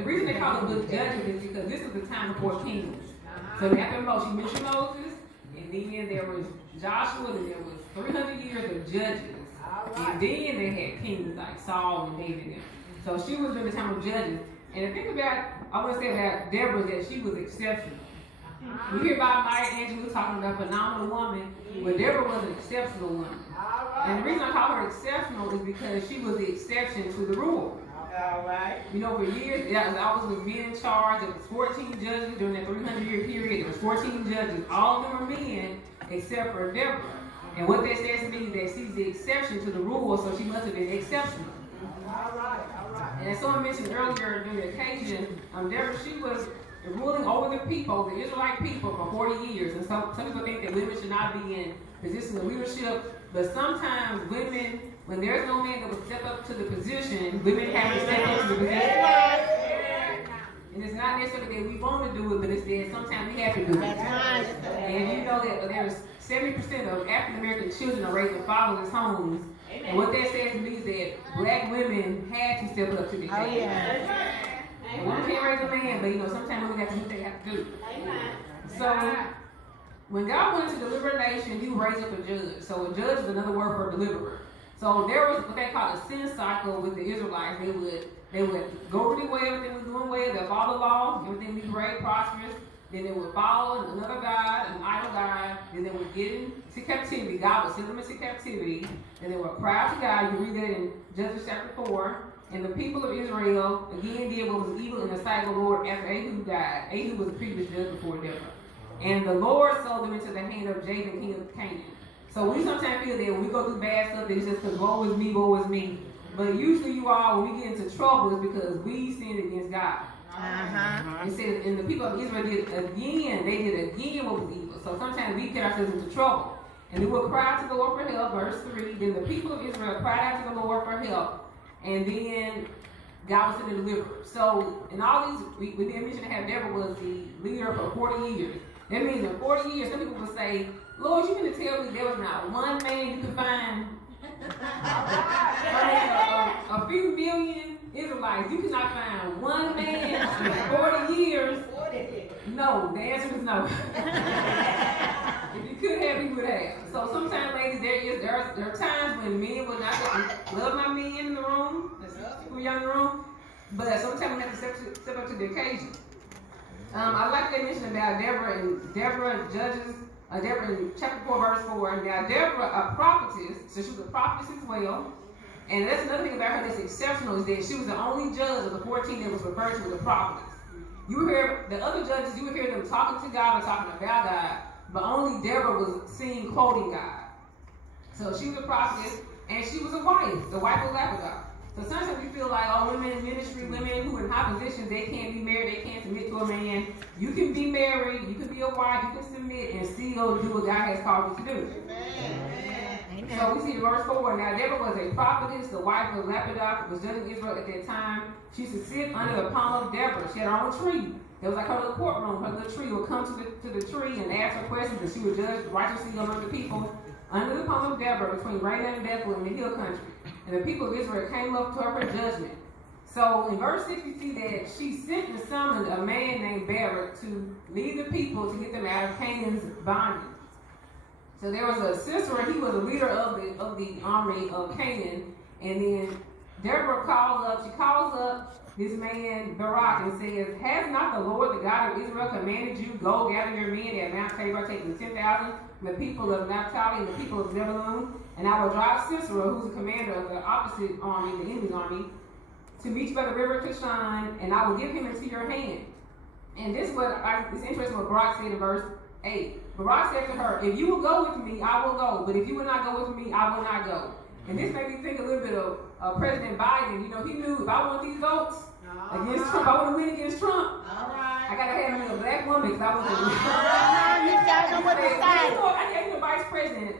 the reason they call it book Judges is because this is the time before kings. So after Moses, she mentioned Moses, and then there was Joshua, and there was 300 years of judges. And then they had kings like Saul and David and them. So she was during the time of judges. And the thing about, I want to say about Deborah is that she was exceptional. We hear about Maya Angelou talking about a phenomenal woman, but Deborah was an exceptional woman. And the reason I call her exceptional is because she was the exception to the rule. You know, for years, it always was men in charge. There was 14 judges during that 300-year period. There was 14 judges. All of them were men except for Deborah. And what that says to me is that she's the exception to the rule, so she must have been exceptional. And as someone mentioned earlier during the occasion, Deborah, she was ruling over the people, the Israelite people, for 40 years. And some people think that women should not be in positions of leadership, but sometimes women, when there's no man that will step up to the position, women have to step up to the position. And it's not necessarily that we want to do it, but it's that sometimes we have to do it. And you know that there's 70% of African American children are raised in fatherless homes. And what that says to me is that black women had to step up to the occasion. Women can't raise a man, but you know, sometimes women have to do what they have to do. So when God wanted to deliver a nation, he would raise up a judge. So a judge is another word for deliverer. So there was what they call a sin cycle with the Israelites. They would go really well, everything was doing well, they'd follow the law, everything would be great, prosperous. Then they would follow another god, an idol god. Then they would get into captivity. God would send them into captivity. Then they were proud to God. You read that in Judges chapter 4. And the people of Israel, again, did what was evil in the sight of the Lord after Ehud died. Ehud was the previous judge before Deborah. And the Lord sold them into the hand of Jabin, king of Canaan. So we sometimes feel that when we go through bad stuff, it's just because woe is me, woe is me. But usually you all, when we get into trouble, it's because we sinned against God. It says, and the people of Israel did again what was evil. So sometimes we get ourselves into trouble. And they will cry to the Lord for help, verse 3. Then the people of Israel cried out to the Lord for help. And then God was sent a deliverer. So in all these, we didn't mention that Deborah was the leader for 40 years. That means in 40 years, some people will say, Lord, you mean to tell me there was not one man you could find? A few million Israelites, you cannot find one man in 40 years. No, the answer is no. If you could have, you would have. So sometimes, ladies, there are times when men will not love my men in the room, people young in the room, but sometimes we have to step up to the occasion. I like that mention about Deborah in chapter 4, verse 4. Now, Deborah, a prophetess, so she was a prophetess as well. And that's another thing about her that's exceptional is that she was the only judge of the 14 that was referred to as a prophetess. You would hear the other judges, you would hear them talking to God or talking about God, but only Deborah was seen quoting God. So she was a prophetess, and she was a wife, the wife of Lapidot. So sometimes we feel like, oh, women in ministry, women who are in high positions, they can't be married, they can't submit to a man. You can be married, you can be a wife, you can submit, and still do what God has called you to do. Amen. So we see in verse 4, now Deborah was a prophetess, the wife of Lapidot, was judging Israel at that time. She used to sit under the palm of Deborah. She had her own tree. It was like her little courtroom. Her little tree would come to the tree and ask her questions, and she would judge righteously among the people under the palm of Deborah between Ramah and Bethel in the hill country. And the people of Israel came up to her for judgment. So in verse 6, we see that she sent and summoned a man named Barak to lead the people to get them out of Canaan's bondage. So there was a Sisera, he was a leader of the army of Canaan, and then Deborah calls up this man Barak and says, has not the Lord, the God of Israel, commanded you, go gather your men at Mount Tabor, taking 10,000, the people of Naphtali and the people of Zebulun, and I will drive Sisera, who's the commander of the opposite army, the enemy's army, to meet you by the river Kishon, and I will give him into your hand. And this is it's interesting what Barak said in verse 8. Barak said to her, if you will go with me, I will go, but if you will not go with me, I will not go. And this made me think a little bit of President Biden. You know, he knew if I want these votes against Trump, I want to win against Trump. I got to have him as a black woman because I want to win. You got to know what to say. I gave him the vice president.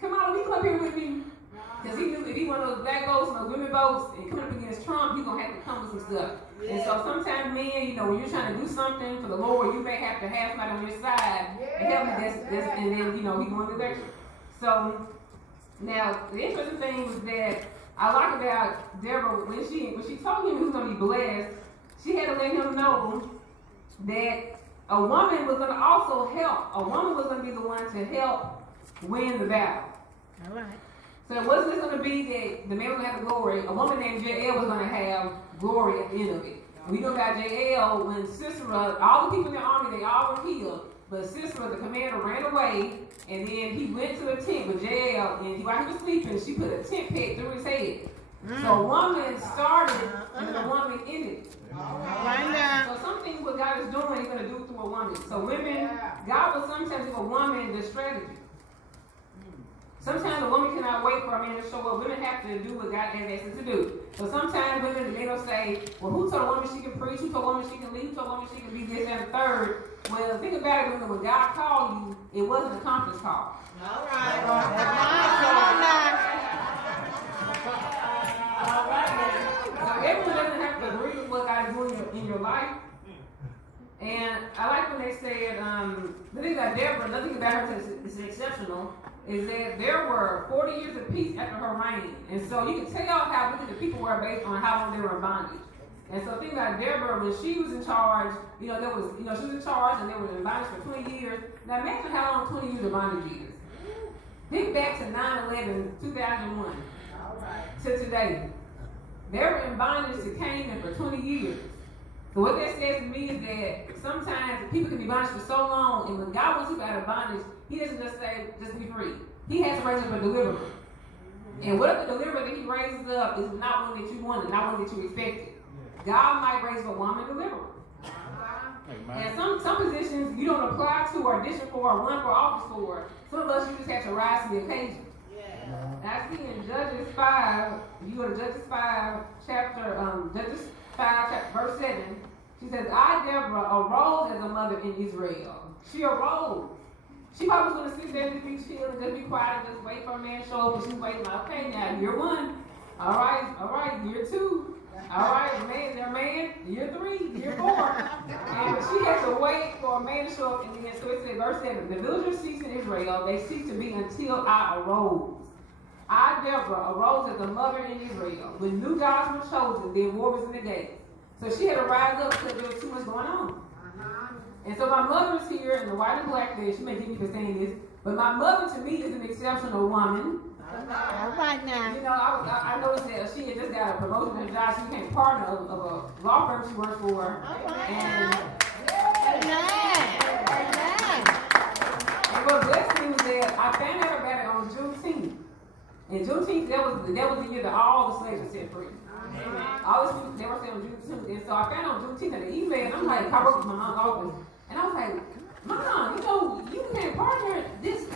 Come on, he come up here with me. Because he knew if he wanted those black votes and those women votes and coming up against Trump, he's going to have to come with some stuff. Yeah. And so sometimes, men, you know, when you're trying to do something for the Lord, you may have to have somebody on your side and help you. And then, you know, he going to the victory. So, now, the interesting thing was that I like about Deborah, when she told him he was going to be blessed, she had let him know that a woman was going to also help. A woman was going to be the one to help win the battle. All right. So it wasn't just going to be that the man was going to have the glory. A woman named Jael was going to have glory at the end of it. We know about Jael when Sisera, all the people in the army, they all were killed. But Sisera, the commander, ran away, and then he went to the tent with Jael, and while he was sleeping, she put a tent peg through his head. So a woman started, and a woman ended. Right now. So some things what God is doing, He's going to do through a woman. So women, God will sometimes give a woman the strategy. Sometimes a woman cannot wait for a man to show up. Women have to do what God has asked them to do. So sometimes women, they don't say, well, who told a woman she can preach? Who told a woman she can lead? Who told a woman she can be this and the third? Well, think about it, women. When God called you, it wasn't a conference call. All right. Come on now. So everyone doesn't have to agree with what God is doing in your life. And I like when they said, the thing about Deborah, nothing about her is exceptional, is that there were 40 years of peace after her reign. And so you can tell how wicked the people were based on how long they were in bondage. And so the thing about Deborah, when she was in charge, she was in charge and they were in bondage for 20 years. Now imagine how long 20 years of bondage is. Think back to 9/11, 2001, to today. They were in bondage to Canaan for 20 years. So what that says to me is that sometimes people can be bondage for so long, and when God wants you out of bondage, He doesn't just say, just be free. He has to raise up a deliverer. And what if the deliverer that He raises up is not one that you wanted, not one that you expected? God might raise up a woman deliverer. And some positions you don't apply to or audition for or run for office for. Some of us, you just have to rise to the occasion. I see in Judges 5, if you go to Judges 5, Judges 5, verse 7, she says, I, Deborah, arose as a mother in Israel. She arose. She probably was going to sit there and be chill and just be quiet and just wait for a man to show up. And she's waiting like, okay, now year 1. All right, year 2. All right, man, year 3, year 4. And she had to wait for a man to show up. And then, so it said, verse 7, the villagers ceased in Israel. They ceased to be until I arose. I, Deborah, arose as a mother in Israel. When new gods were chosen, then war was in the gates. So she had to rise up because there was too much going on. And so my mother is here in the white and black day. She may give me for saying this, but my mother to me is an exceptional woman. All right now. You know, I noticed that she had just got a promotion in her job. She became partner of a law firm she works for. And what blessed me was that I found out about it on Juneteenth. And Juneteenth, that was the year that all the slaves were set free. All the people, they were set on Juneteenth. And so I found out on Juneteenth an email, and I'm like, I worked with my mom's office. And I was like, Mom, you became partner. This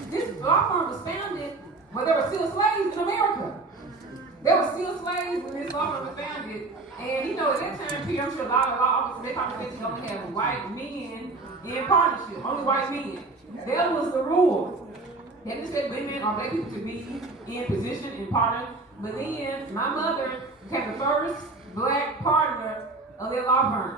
law firm was founded, but there were still slaves in America. There were still slaves when this law firm was founded. And at that time, Peter, I'm sure a lot of law offices, they probably think they only have white men in partnership, only white men. That was the rule. They didn't expect women or black people to be in position and partner. But then my mother became the first black partner of their law firm.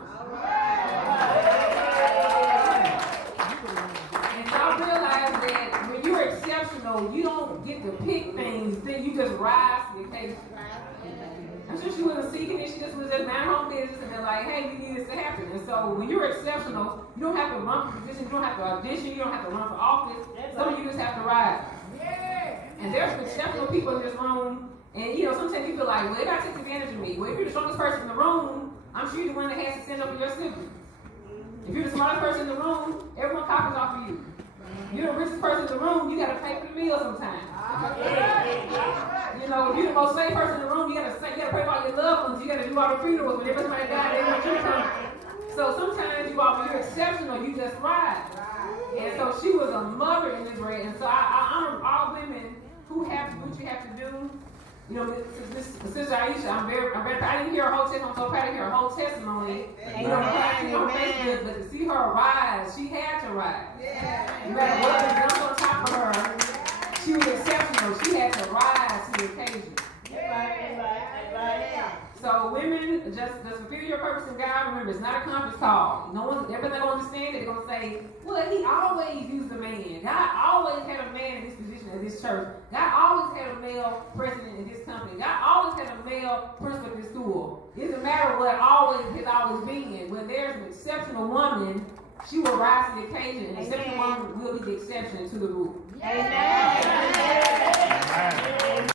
And so I realized that when you're exceptional, you don't get to pick things, then you just rise to the occasion. I'm sure she wasn't seeking it, she just was just mind her own business and they're like, hey, we need this to happen. And so when you're exceptional, you don't have to run for position, you don't have to audition, you don't have to run for office. Some of you just have to rise. And there's some exceptional people in this room, and sometimes you feel like, well, they gotta take advantage of me. Well, if you're the strongest person in the room, I'm sure you're the one that has to stand up for your siblings. If you're the smartest person in the room, everyone copies off of you. If you're the richest person in the room, you gotta pay for the meal sometimes. If you're the most safe person in the room, you gotta pray for all your loved ones. You gotta do all the funerals. Whenever somebody died, they want you to come. So sometimes when you're exceptional, you just rise. And so she was a mother in Israel. And so I honor all women who have to do what you have to do. Sister Aisha, I'm very proud. I didn't hear her whole testimony. I'm so proud to hear her whole testimony. On Facebook, but to see her rise, she had to rise. No matter what was done on top of her, she was exceptional. She had to rise to the occasion. So women, just fulfill your purpose in God. Remember, it's not a conference call. Everybody's gonna understand it. They're gonna say, well, He always used a man. God always had a man in this position at this church. God always had a male president in this company. God always had a male principal at this school. It doesn't matter what always has always been. When when there's an exceptional woman, she will rise to the occasion, and an exceptional woman will be the exception to the rule. Amen.